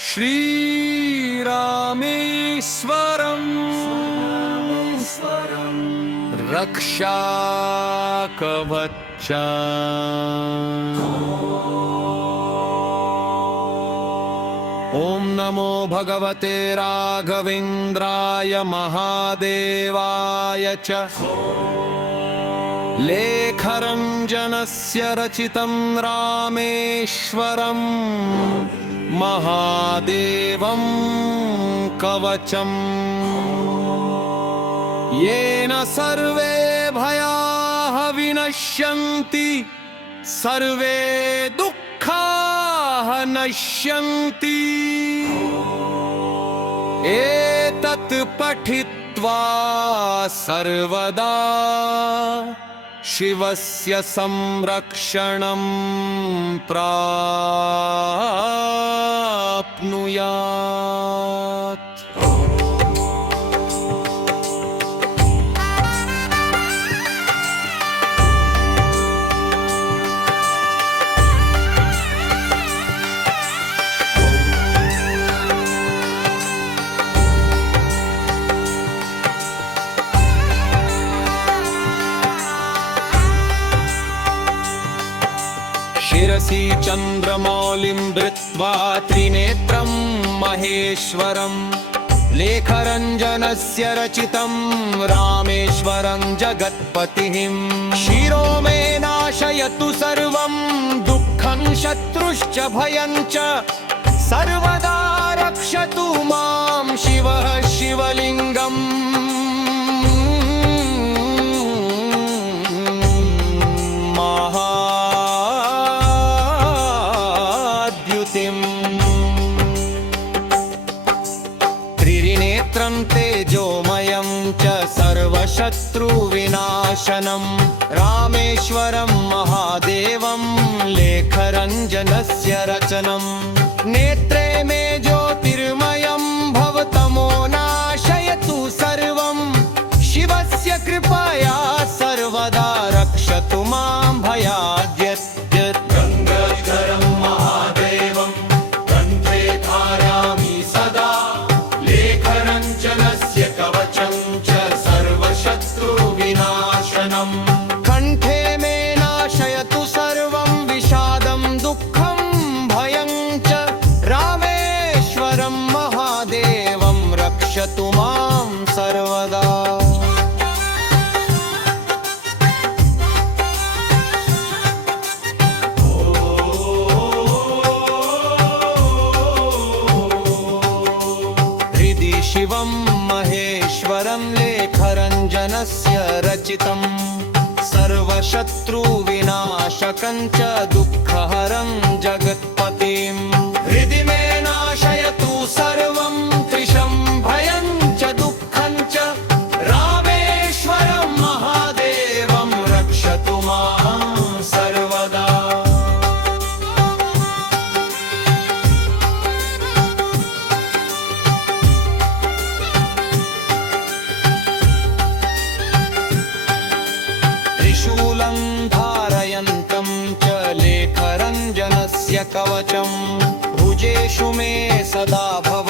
श्रीरामेश्वरम् रक्षाकवचम्। ॐ नमो भगवते राघवेन्द्राय महादेवाय च। लेखरञ्जनस्य रचितं रामेश्वरम् महादेवं कवचम्। येन सर्वे भयाः विनश्यन्ति, सर्वे दुःखाः नश्यन्ति। एतत् पठित्वा सर्वदा शिवस्य संरक्षणं प्राप्नुयात्। शिरसि चन्द्रमौलिं धृत्वा त्रिनेत्रं महेश्वरं, लेखरञ्जनस्य रचितं रामेश्वरं जगत्पतिं। शिरो मे नाशयतु सर्वं दुःखं शत्रुश्च भयं च, सर्वदा रक्षतु मां शिवः शिवलिङ्गम्। त्रिनेत्रं तेजोमयं च सर्वशत्रुविनाशनं, रामेश्वरं महादेवं लेखरञ्जनस्य रचनं। नेत्रे मे ज्योतिर्मयं भवतमो नाशयतु सर्वं, शिवस्य कृपया सर्वदा रक्षतु मां भयाद्यत्। गङ्गाधरं महादेवं कण्ठे धारयामि सदा, लेखरञ्जनस्य कवचं च सर्वशत्रुविनाशनम्। कण्ठे मे नाशयतु सर्वं विषादं दुःखं भयं च, रामेश्वरं महादेवं रक्षतु मां सर्वदा। शिवं महेश्वरं लेखरञ्जनस्य रचितं, सर्वशत्रुविनाशकं च दुःखहरं जगत्पतिं। हृदि मे नाशयतु सर्वं त्रिशं भयं च दुःखं च, रामेश्वरं महादेवं रक्षतु मां सर्वदा। त्रिशूलं धारयन्तं च लेखरञ्जनस्य कवचं, भुजेषु मे सदा भव